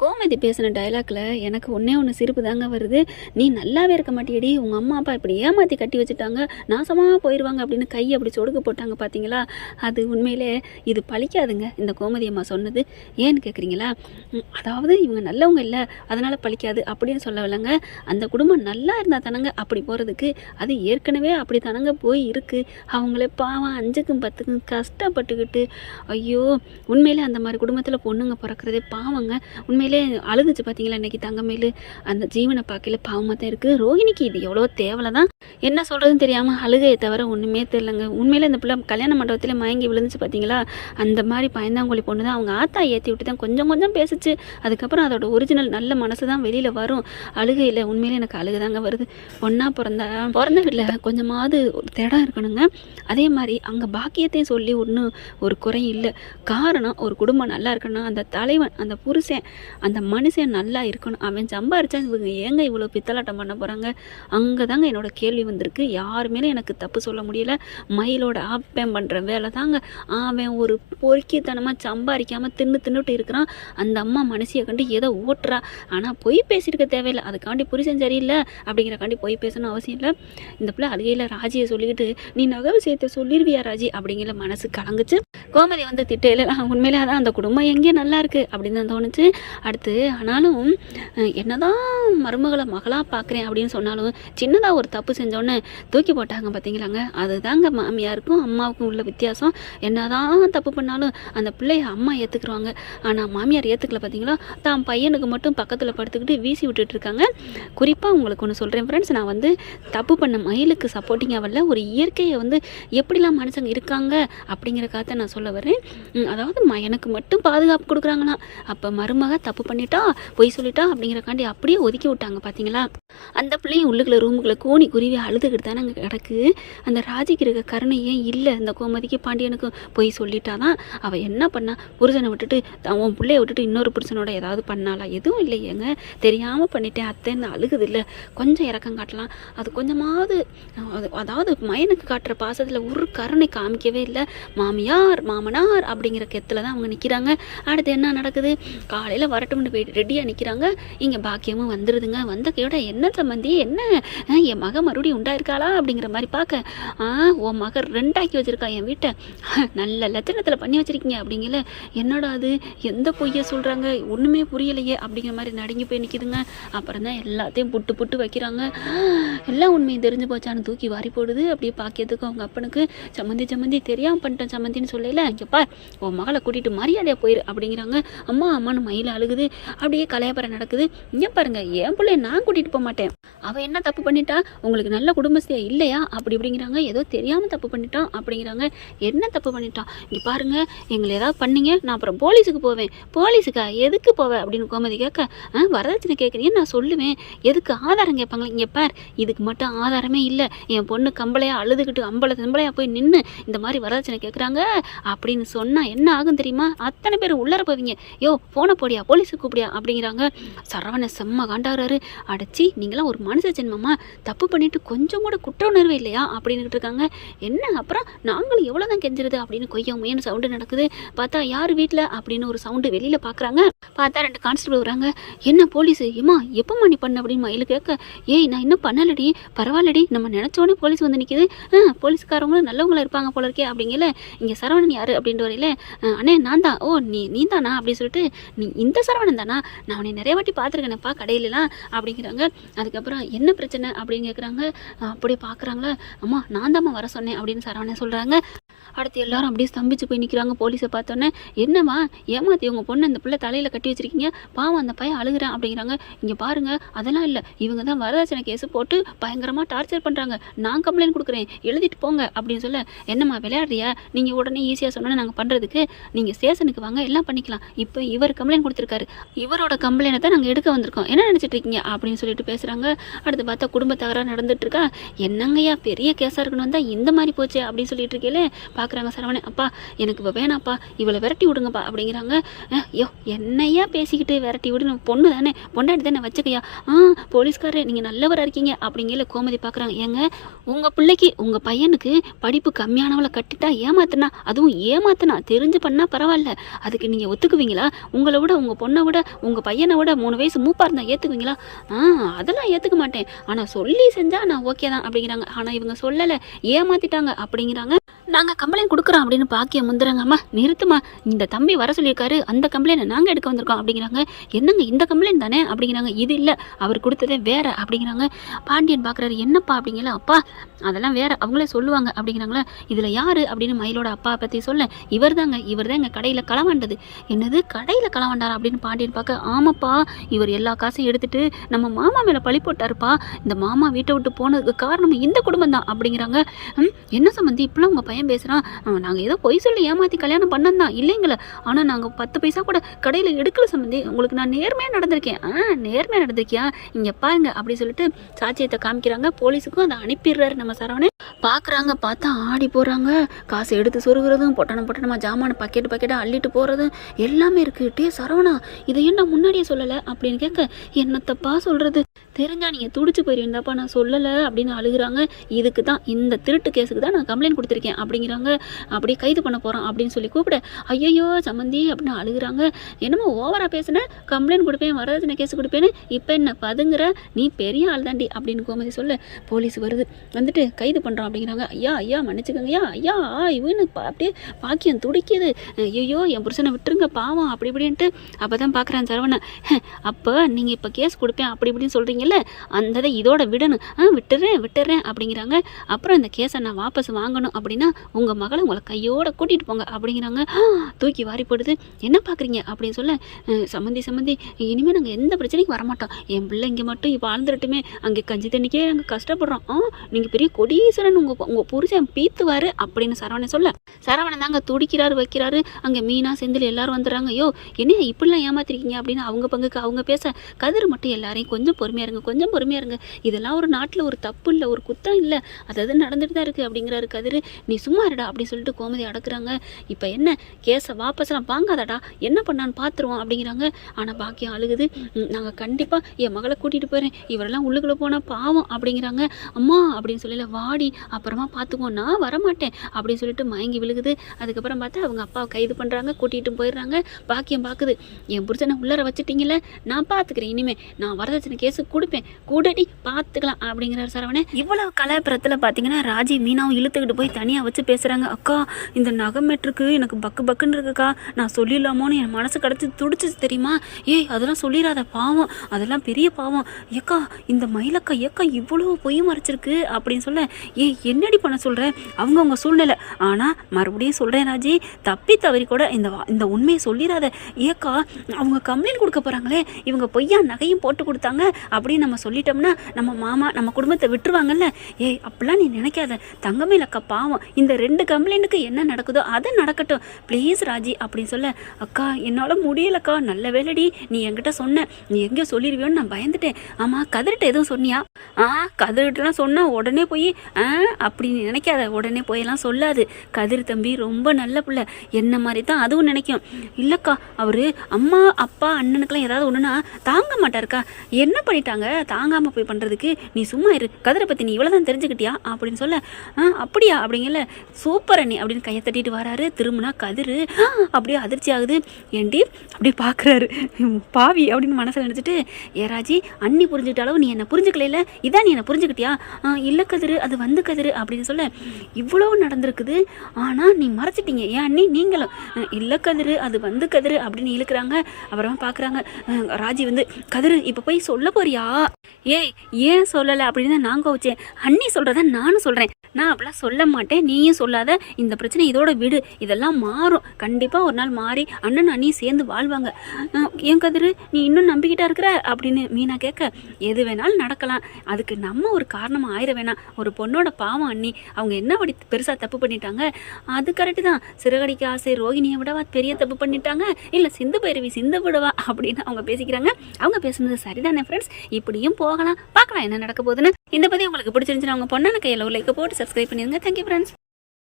கோமதி பேசின டயலாக்ல எனக்கு ஒன்றே ஒன்று சிரிப்பு தாங்க வருது. நீ நல்லாவே இருக்க மாட்டியடி, உங்கள் அம்மா அப்பா இப்படி ஏமாற்றி கட்டி வச்சுட்டாங்க, நாசமாக போயிடுவாங்க அப்படின்னு கையை அப்படி சொடுக்கு போட்டாங்க பார்த்தீங்களா. அது உண்மையிலே இது பழிக்காதுங்க இந்த கோமதி அம்மா சொன்னது. ஏன்னு கேட்குறீங்களா? அதாவது இவங்க நல்லவங்க இல்லை அதனால் பழிக்காது அப்படின்னு சொல்லவில்லைங்க. அந்த குடும்பம் நல்லா இருந்தால் தானங்க அப்படி போகிறதுக்கு. அது ஏற்கனவே அப்படி தானங்க போய் இருக்குது. அவங்களே பாவம் 5க்கும் 10க்கும் கஷ்டப்பட்டுக்கிட்டு, ஐயோ உண்மையிலே அந்த மாதிரி குடும்பத்தில் பொண்ணுங்க பிறக்கிறதே பாவங்க. உண்மையிலே அழுதுச்சு பார்த்தீங்களா இன்றைக்கி தங்கமேலு. அந்த ஜீவனை பார்க்கல பாவமாக தான் இருக்குது. ரோஹிணிக்கு இது எவ்வளோ தேவலை தான், என்ன சொல்கிறதுன்னு தெரியாமல் அழுகையை தவிர ஒன்றுமே தெரிலங்க. உண்மையிலே இந்த பிள்ளை கல்யாண மண்டபத்தில் மயங்கி விழுந்துச்சு பார்த்தீங்களா, அந்த மாதிரி பயந்தாங்கொழி பொண்ணு தான். அவங்க ஆத்தா ஏற்றி விட்டு தான் கொஞ்சம் கொஞ்சம் பேசிச்சு. அதுக்கப்புறம் அதோட ஒரிஜினல் நல்ல மனசு தான் வெளியில் வரும். அழுகையில் உண்மையிலே எனக்கு அழுகை தாங்க வருது. ஒன்றா பிறந்த வீட்டில் கொஞ்சமாவது ஒரு திடம் இருக்கணுங்க. அதே மாதிரி அங்கே பாக்கியத்தையும் சொல்லி ஒரு குறையும் இல்லை. காரணம் ஒரு குடும்பம் நல்லா இருக்கணும், அந்த தலைவன் அந்த புருஷன் அந்த மனுஷன் நல்லா இருக்கணும். அவன் சம்பாரிச்சா இவங்க ஏங்க இவ்வளோ பித்தலாட்டம் பண்ண போகிறாங்க? அங்கே தாங்க என்னோட கேள்வி வந்திருக்கு. யாருமே எனக்கு தப்பு சொல்ல முடியல. மயிலோட ஆப்பம் பண்ணுற வேலை தாங்க. அவன் ஒரு பொறுக்கித்தனமாக சம்பாதிக்காமல் தின்னுட்டு இருக்கிறான். அந்த அம்மா மனசியை கண்டு ஏதோ ஓட்டுறா. ஆனால் பொய் பேசியிருக்க தேவையில்லை. அதுக்காண்டி புருஷன் சரியில்லை அப்படிங்கிறக்காண்டி பொய் பேசணும் அவசியம் இல்லை. இந்த பிள்ளை அழுகையில் ராஜியை சொல்லிக்கிட்டு, நீ நகை விஷயத்தை சொல்லிடுவியா ராஜி அப்படிங்கிற மனசு கலங்குச்சு. கோமதி வந்து திட்டையில உண்மையிலே அதான் அந்த குடும்பம் எங்கேயும் நல்லா இருக்குது அப்படின்னு தான் தோணுச்சு. அடுத்து ஆனாலும் என்னதான் மருமகளை மகளாக பார்க்குறேன் அப்படின்னு சொன்னாலும் சின்னதாக ஒரு தப்பு செஞ்சோன்னே தூக்கி போட்டாங்க பார்த்தீங்களாங்க. அதுதாங்க மாமியாருக்கும் அம்மாவுக்கும் உள்ள வித்தியாசம். என்னதான் தப்பு பண்ணாலும் அந்த பிள்ளைய அம்மா ஏற்றுக்குருவாங்க. ஆனால் மாமியார் ஏற்றுக்கல பார்த்தீங்களா. தான் பையனுக்கு மட்டும் பக்கத்தில் படுத்துக்கிட்டு வீசி விட்டுட்டு இருக்காங்க. குறிப்பாக உங்களுக்கு ஒன்று சொல்கிறேன் ஃப்ரெண்ட்ஸ், நான் வந்து தப்பு பண்ண மயிலுக்கு சப்போர்ட்டிங்காக வரல, ஒரு இயற்கையை வந்து எப்படிலாம் மனுஷங்க இருக்காங்க அப்படிங்கிறக்காக நான் சொல்ல வரேன். அதாவது எனக்கு மட்டும் பாதுகாப்பு கொடுக்குறாங்களாம். அப்போ மருமக தப்பு பண்ணிட்டா பொய் சொல்லிட்டா அப்படிங்கிறக்காண்டி அப்படியே ஒதுக்கி விட்டாங்க பார்த்தீங்களா. அந்த பிள்ளையும் உள்ளுக்குள்ள ரூமுக்குள்ள கூனி குருவி அழுதுகிட்டு தானே அங்கே கிடக்கு. அந்த ராஜிக்கு இருக்க கருணை ஏன் இல்லை? அந்த கோமதிக்கு பாண்டியனுக்கும் பொய் சொல்லிட்டாதான். அவள் என்ன பண்ணா? புருஷனை விட்டுட்டு உன் பிள்ளைய விட்டுட்டு இன்னொரு புருஷனோட ஏதாவது பண்ணாலா? எதுவும் இல்லையேங்க, தெரியாமல் பண்ணிட்டேன் அத்தைன்னு அழுகுது. இல்லை கொஞ்சம் இறக்கம் காட்டலாம். அது கொஞ்சமாவது அதாவது மயனுக்கு காட்டுற பாசத்தில் ஒரு கருணை காமிக்கவே இல்லை. மாமியார் மாமனார் அப்படிங்கிற கெத்தில் தான் அவங்க நிற்கிறாங்க. அடுத்து என்ன நடக்குது? காலையில் வரட்டும்னு போயிட்டு ரெடியாக நிற்கிறாங்க. இங்கே பாக்கியமும் வந்துடுதுங்க. வந்த கையோட என்ன சம்மந்தி, என்ன என் மக மறுபடியும் உண்டாயிருக்காளா அப்படிங்கிற மாதிரி பார்க்க, உன் மக 2 வச்சுருக்கா என் வீட்டை, நல்ல லட்சணத்தில் பண்ணி வச்சுருக்கீங்க அப்படிங்கல. என்னடா அது, எந்த பொய்யை சொல்கிறாங்க, ஒன்றுமே புரியலையே அப்படிங்கிற மாதிரி நடுங்கி போய் நிற்கிதுங்க. அப்புறம் தான் எல்லாத்தையும் புட்டு வைக்கிறாங்க. எல்லாம் உண்மையும் தெரிஞ்சு போச்சான்னு தூக்கி வாரி போடுது. அப்படியே பாக்கியத்துக்கு அவங்க அப்பனுக்கு, சம்மந்தி தெரியாமல் பண்ணிட்டேன் சம்மந்தின்னு சொல்லல, இங்கேப்பா உன் மகளை கூட்டிகிட்டு மரியாதையாக போயிரு அப்படிங்கிறாங்க. அம்மா அம்மானு மயில அழுகுது. அப்படியே கலையப்பறம் நடக்குது. இங்கே பாருங்க, என் பிள்ளைய நான் கூட்டிகிட்டு போக மாட்டேன், அவள் என்ன தப்பு பண்ணிட்டா, உங்களுக்கு நல்ல குடும்பஸ்தியா இல்லையா அப்படிங்கிறாங்க. ஏதோ தெரியாமல் தப்பு பண்ணிட்டான் அப்படிங்கிறாங்க. என்ன தப்பு பண்ணிட்டான்? இங்கே பாருங்க, எங்களை ஏதாவது பண்ணீங்க நான் அப்புறம் போலீஸுக்கு போவேன். போலீஸுக்கா? எதுக்கு போவேன் அப்படின்னு கோமதி கேட்க, வரதட்சணை கேட்குறீங்க நான் சொல்லுவேன், எதுக்கு ஆதாரம் கேட்பாங்களே. இங்கே பார், இதுக்கு மட்டும் ஆதாரமே இல்லை. என் பொண்ணு கம்பளையாக அழுதுகிட்டு அம்பளையாக போய் நின்று இந்த மாதிரி வரதட்சணை கேட்குறாங்க அப்படின்னு சொன்னால் என்ன ஆகும் தெரியுமா? அத்தனை பேர் உள்ளர போவீங்க. யோ ஃபோனை போடியா, போலீஸுக்கு கூப்பிடியா அப்படிங்கிறாங்க. சரவண செம்ம காண்டாகிறாரு. அடைச்சி நீங்களாம் ஒரு மனுஷ ஜென்மமா, தப்பு பண்ணிட்டு கொஞ்சம் கூட குற்ற உணர்வு இல்லையா அப்படின்னுட்டு இருக்காங்க. என்ன அப்புறம் நாங்களும் எவ்வளோ தான் கெஞ்சிருது அப்படின்னு கொய்யமையன்னு சவுண்டு நடக்குது. பார்த்தா யார் வீட்டில் அப்படின்னு ஒரு சவுண்டு வெளியில் பார்க்குறாங்க. பார்த்தா 2 கான்ஸ்டபிள் வராங்க. என்ன போலீஸு? ஏமா எப்போம்மா நீ பண்ண அப்படின்னு மயிலு கேட்க, ஏய் நான் இன்னும் பண்ணலடி, பரவாயில்லடி, நம்ம நினச்சோடனே போலீஸ் வந்து நிற்கிது, போலீஸ்காரவங்களும் நல்லவங்களா இருப்பாங்க போல இருக்கே அப்படிங்கல. இங்கே சரவணன் யார் அப்படின்ட்டு வரையில, அண்ணே நான் தான். ஓ நீ தானா அப்படின்னு சொல்லிட்டு, நீ இந்த சரவணன் தானா, நான் உன்னை நிறைய வாட்டி பார்த்துருக்கேனப்பா கடையிலலாம் அப்படிங்கிறாங்க. அதுக்கப்புறம் என்ன பிரச்சனை அப்படின்னு கேட்குறாங்க. அப்படியே பார்க்குறாங்களா, அம்மா நான் தாம்மா வர சொன்னேன் அப்படின்னு சரவணன் சொல்கிறாங்க. அடுத்து எல்லாரும் அப்படியே ஸ்தம்பிச்சு போய் நிற்கிறாங்க. போலீஸை பார்த்தோன்னே, என்னம்மா ஏமாத்தி உங்கள் பொண்ணு அந்த பிள்ளை தலையில் கட்டி வச்சிருக்கீங்க, பாவம் அந்த பையன் அழுகிறேன் அப்படிங்கிறாங்க. இங்கே பாருங்கள், அதெல்லாம் இல்லை, இவங்க தான் வரதட்சணை கேஸு போட்டு பயங்கரமாக டார்ச்சர் பண்ணுறாங்க, நான் கம்ப்ளைண்ட் கொடுக்குறேன், எழுதிட்டு போங்க அப்படின்னு சொல்ல, என்னம்மா விளையாடுறியா, நீங்கள் உடனே ஈஸியாக சொன்னோன்னே நாங்கள் பண்ணுறதுக்கு, நீங்கள் ஸ்டேஷனுக்கு வாங்க எல்லாம் பண்ணிக்கலாம், இப்போ இவர் கம்ப்ளைண்ட் கொடுத்துருக்காரு, இவரோட கம்ப்ளைண்ட்டை தான் நாங்கள் எடுக்க வந்திருக்கோம், என்ன நினச்சிட்டு இருக்கீங்க அப்படின்னு சொல்லிட்டு பேசுகிறாங்க. அடுத்து பார்த்தா குடும்ப தகராறு நடந்துட்டு இருக்கா. என்னங்கய்யா பெரிய கேஸாக இருக்கணும் தான் இந்த மாதிரி போச்சு அப்படின்னு சொல்லிட்டு இருக்கேன். பார்க்குறாங்க சரவணன். அப்பா எனக்கு இப்போ வேணாப்பா, இவளை விரட்டி விடுங்கப்பா அப்படிங்கிறாங்க. ஐயோ என்னையா பேசிக்கிட்டு விரட்டி விடு, பொண்ணு தானே, பொண்டாட்டி தானே, வச்சுக்கையா. போலீஸ்காரர் நீங்கள் நல்லவராக இருக்கீங்க அப்படிங்கிற கோமதி பார்க்குறாங்க. ஏங்க உங்கள் பிள்ளைக்கு உங்கள் பையனுக்கு படிப்பு கம்மியானவளை கட்டிட்டா ஏமாத்தினா, அதுவும் ஏமாத்தினா தெரிஞ்சு பண்ணால் பரவாயில்ல, அதுக்கு நீங்கள் ஒத்துக்குவீங்களா? உங்களை விட உங்கள் பொண்ணை விட உங்கள் பையனை விட 3 வயசு மூப்பாக இருந்தால் ஏற்றுக்குவீங்களா? அதெல்லாம் ஏற்றுக்க மாட்டேன், ஆனால் சொல்லி செஞ்சால் நான் ஓகே தான் அப்படிங்கிறாங்க. ஆனால் இவங்க சொல்லலை, ஏமாத்திட்டாங்க அப்படிங்கிறாங்க. நாங்கள் கம்ப்ளைண்ட் கொடுக்குறோம் அப்படின்னு பாக்கியம் முந்துறாங்க. அம்மா நிறுத்துமா, இந்த தம்பி வர சொல்லியிருக்காரு, அந்த கம்ப்ளைண்ட் நாங்கள் எடுக்க வந்திருக்கோம் அப்படிங்கிறாங்க. என்னங்க இந்த கம்ப்ளைண்ட் தானே அப்படிங்கிறாங்க. இது இல்லை, அவர் கொடுத்ததே வேற அப்படிங்கிறாங்க. பாண்டியன் பார்க்குறாரு. என்னப்பா அப்படிங்களா? அப்பா அதெல்லாம் வேற, அவங்களே சொல்லுவாங்க அப்படிங்கிறாங்களா. இதில் யார் அப்படின்னு மயிலோட அப்பா பற்றி சொல்ல, இவர் தான் எங்கள் கடையில் களவாண்டது. என்னது கடையில் களவாண்டாரா அப்படின்னு பாண்டியன் பார்க்க, ஆமாப்பா இவர் எல்லா காசையும் எடுத்துட்டு நம்ம மாமா மேலே பழி போட்டாருப்பா. இந்த மாமா வீட்டை விட்டு போனதுக்கு காரணம் இந்த குடும்பம் தான் அப்படிங்கிறாங்க. என்ன சம்பந்தி இப்பெல்லாம் உங்கள் பையன் பேசுகிறான், நாங்கள் ஏதோ பொய் சொல்லி ஏமாற்றி கல்யாணம் பண்ணோம் தான் இல்லைங்களே, ஆனால் நாங்கள் 10 பைசா கூட கடையில் எடுக்கல சம்பந்தி, உங்களுக்கு நான் நேர்மையாக நடந்திருக்கேன். நேர்மையாக நடந்திருக்கியா, இங்கே பாருங்க அப்படி சொல்லிட்டு சாட்சியத்தை காமிக்கிறாங்க. போலீஸுக்கும் அதை அனுப்பிடுறாரு நம்ம சரவணன். பார்க்குறாங்க, பார்த்தா ஆடி போகிறாங்க. காசு எடுத்து சொருகிறதும், பொட்டணமாக ஜாமான பக்கெட்டாக அள்ளிட்டு போகிறதும் எல்லாமே இருக்குது. சரவணா இதை ஏன் நான் முன்னாடியே சொல்லலை அப்படின்னு கேட்க, என்னத்தப்பா சொல்கிறது, தெரிஞ்சா நீங்கள் துடிச்சு போயிருந்தாப்பா, நான் சொல்லலை அப்படின்னு அழுகுறாங்க. இதுக்கு தான், இந்த திருட்டு கேஸுக்கு தான் நான் கம்ப்ளைண்ட் கொடுத்துருக்கேன் அப்படிங்கிறாங்க. அப்படியே கைது பண்ண போகிறோம் அப்படின்னு சொல்லி கூப்பிட, ஐயோ சம்மந்தி அப்படின்னு அழுகுறாங்க. என்னமோ ஓவராக பேசுனேன், கம்ப்ளைண்ட் கொடுப்பேன், வரதட்சணை கேஸ் கொடுப்பேன்னு, இப்போ என்ன பதுங்குற, நீ பெரிய ஆள் தாண்டி அப்படின்னு கோமதி சொல்ல, போலீஸ் வருது, வந்துட்டு கைது பண்ணுறோம் அப்படிங்கிறாங்க. ஐயா மன்னிச்சுக்கோங்க ஐயா இவனு அப்படியே பாக்கியம் துடிக்குது. ஐயோ என் புருஷனை விட்டுருங்க பாவம் அப்படி இப்படின்ட்டு. அப்போ தான் பார்க்குறேன் சரவணன். அப்போ நீங்கள் இப்போ கேஸ் கொடுப்பேன் அப்படி இப்படின்னு சொல்கிறீங்கல்ல, அந்த இதோட விடணும். விட்டுறேன் அப்படிங்கிறாங்க. அப்புறம் இந்த கேஸை நான் வாபஸ் வாங்கணும் அப்படின்னா உங்கள் மகளை உங்களை கையோட கூட்டிகிட்டு போங்க அப்படிங்கிறாங்க. தூக்கி வாரி போடுது. என்ன பார்க்குறீங்க அப்படின்னு சொல்ல, சம்மந்தி இனிமேல் நாங்கள் எந்த பிரச்சனைக்கும் வரமாட்டோம், என் பிள்ளை இங்கே மட்டும் இப்போ ஆழ்ந்துடட்டுமே, அங்கே கஞ்சி தண்ணிக்கே நாங்கள் கஷ்டப்படுறோம், நீங்கள் பெரிய கொடீஸ்வரன், உங்கள் புருஷன் பீத்துவார் அப்படின்னு சரவணன் சொல்ல, சரவணன் தாங்க துடிக்கிறாரு வைக்கிறாரு. அங்கே மீனா செந்தில் எல்லாரும் வந்துடுறாங்க. ஐயோ என்ன இப்படிலாம் ஏமாத்திருக்கீங்க அப்படின்னு அவங்க பங்குக்கு அவங்க பேச, கதிர் மட்டும் எல்லாரையும் கொஞ்சம் பொறுமையாக இருங்க, இதெல்லாம் ஒரு நாட்டில் ஒரு தப்பு இல்லை, ஒரு குத்தம் இல்லை, அதாவது நடந்துட்டு தான் இருக்குது அப்படிங்கிறாரு கதிர். நீ சும்மா இருடா அப்படின்னு சொல்லிட்டு கோமதி அடக்குறாங்க. இப்போ என்ன கேஸை வாபஸ்லாம் வாங்காதடா, என்ன பண்ணான்னு பார்த்துருவோம் அப்படிங்கிறாங்க. ஆனால் பாக்கியம் அழுகுது. நாங்கள் கண்டிப்பாக என் மகளை கூட்டிகிட்டு போகிறேன், இவரெல்லாம் உள்ளுக்குள்ளே போனால் பாவம் அப்படிங்கிறாங்க. அம்மா அப்படின்னு சொல்லல, வாடி அப்புறமா பார்த்துக்குவோம், நான் வரமாட்டேன் அப்படின்னு சொல்லிட்டு மயங்கி விழுகுது. அதுக்கப்புறம் பார்த்தா அவங்க அப்பாவை கைது பண்ணுறாங்க, கூட்டிகிட்டு போயிடுறாங்க. பாக்கியம் பார்க்குது, என் புருஷனை உள்ளர வச்சுட்டீங்களே, நான் பார்த்துக்கிறேன், இனிமேல் நான் வரதட்சணை கேஸு கொடுப்பேன், கூடடி பார்த்துக்கலாம் அப்படிங்கிறார் சரவணன். இவ்வளவு கலாபுரத்தில் பார்த்தீங்கன்னா ராஜி மீனாவும் இழுத்துக்கிட்டு போய் தனியாக வச்சு பேசுகிறாங்க. அக்கா இந்த நகமேட்டுருக்கு எனக்கு பக்குன்னு இருக்குக்கா, நான் சொல்லிடலாமோன்னு என் மனசு கிடச்சி துடிச்சிச்சு தெரியுமா, ஏய் அதெல்லாம் சொல்லிடாத பாவம், அதெல்லாம் பெரிய பாவம், ஏக்கா இந்த மயிலக்கா ஏக்கா இவ்வளோ பொய் மறைச்சிருக்கு அப்படின்னு சொல்ல, ஏய் என்னடி பண்ண சொல்கிறேன், அவங்கவுங்க சூழ்நிலை, ஆனால் மறுபடியும் சொல்கிறேன் ராஜி, தப்பி தவறி கூட இந்த உண்மையை சொல்லிடாத, ஏக்கா அவங்க கம்ப்ளைண்ட் கொடுக்க போகிறாங்களே, இவங்க பொய்யா நகையும் போட்டு கொடுத்தாங்க அப்படின்னு நம்ம சொல்லிட்டோம்னா நம்ம மாமா நம்ம குடும்பத்தை விட்டுருவாங்கல்ல, ஏய் அப்படிலாம் நீ நினைக்காத, தங்கமேலக்கா பாவம், இந்த 2 கம்ப்ளைண்ட்டுக்கு என்ன நடக்குதோ அது நடக்கட்டும் ப்ளீஸ் ராஜி அப்படின்னு சொல்ல, அக்கா என்னால் முடியலக்கா, நல்ல வேலைடி நீ என்கிட்ட சொன்ன, நீ எங்கேயோ சொல்லிடுவியோன்னு நான் பயந்துட்டேன். ஆமாம் கதிர்கிட்ட எதுவும் சொன்னியா? கதிர்கிட்டலாம் சொன்னால் உடனே போய் அப்படின்னு நினைக்காத, உடனே போயெல்லாம் சொல்லாது, கதிர் தம்பி ரொம்ப நல்ல பிள்ளை, என்ன மாதிரி தான் அதுவும் நினைக்கும். இல்லைக்கா அவர் அம்மா அப்பா அண்ணனுக்கெல்லாம் ஏதாவது ஒன்றுனா தாங்க மாட்டாருக்கா, என்ன பண்ணிட்டாங்க தாங்காமல் போய் பண்ணுறதுக்கு, நீ சும்மா இரு, கதிரை பற்றி நீ இவ்வளோ தான் தெரிஞ்சுக்கிட்டியா அப்படின்னு சொல்ல, அப்படியா அப்படிங்கல, சூப்பர் அண்ணி அப்படின்னு கையை தட்டிட்டு வராரு. திரும்பினா கதிர் அப்படியே அதிர்ச்சி ஆகுது. ஏண்டி அப்படி பார்க்குறாரு, பாவி அப்படின்னு மனசில் நினச்சிட்டு, ஏராஜி அண்ணி புரிஞ்சுக்கிட்ட அளவு நீ என்ன புரிஞ்சுக்கல, இதான் நீ என்ன புரிஞ்சுக்கிட்டியா? இல்லை கதிர் அது வந்து கதிர் அப்படின்னு சொல்ல, இவ்வளோ நடந்திருக்குது ஆனால் நீ மறைச்சிட்டீங்க ஏன் அண்ணி நீங்களும், இல்லை கதிர் அது வந்து கதிர் அப்படின்னு இழுக்கிறாங்க. அப்புறமா பார்க்குறாங்க ராஜி வந்து, கதிர் இப்போ போய் சொல்ல போறியா? ஏன் சொல்லலை அப்படின்னு தான் நான் கோவிச்சேன், அண்ணி சொல்கிறத நானும் சொல்கிறேன், நான் அப்படிலாம் சொல்ல மாட்டேன், நீயும் சொல்லாத, இந்த பிரச்சனை இதோட விடு, இதெல்லாம் மாறும், கண்டிப்பாக ஒரு நாள் மாறி அண்ணன் அண்ணியும் சேர்ந்து வாழ்வாங்க. ஏன் கதிர் நீ இன்னும் நம்பிக்கிட்டா இருக்கிற அப்படின்னு மீனா கேட்க, எது வேணாலும் நடக்கலாம், அதுக்கு நம்ம ஒரு காரணமாக ஆயிர வேணாம், ஒரு பொண்ணோட பாவம் அண்ணி, அவங்க என்ன அப்படி பெருசாக தப்பு பண்ணிட்டாங்க, அது கரெக்டு தான், சிறகடிக்க ஆசை ரோகிணியை விடவா பெரிய தப்பு பண்ணிட்டாங்க, இல்லை சிந்து பைரவி சிந்து விடவா அப்படின்னு அவங்க பேசிக்கிறாங்க. அவங்க பேசுனது சரிதானே ஃப்ரெண்ட்ஸ், இப்படியும் போகலாம், பார்க்கலாம் என்ன நடக்க போகுதுன்னு. இந்த பற்றி உங்களுக்கு பிடிச்சிருந்துச்சுன்னா அவங்க பொண்ணான கையில் ஒரு லைக்கை போட்டு சப்ஸ்கிரைப் பண்ணிடுங்க. Thank you friends.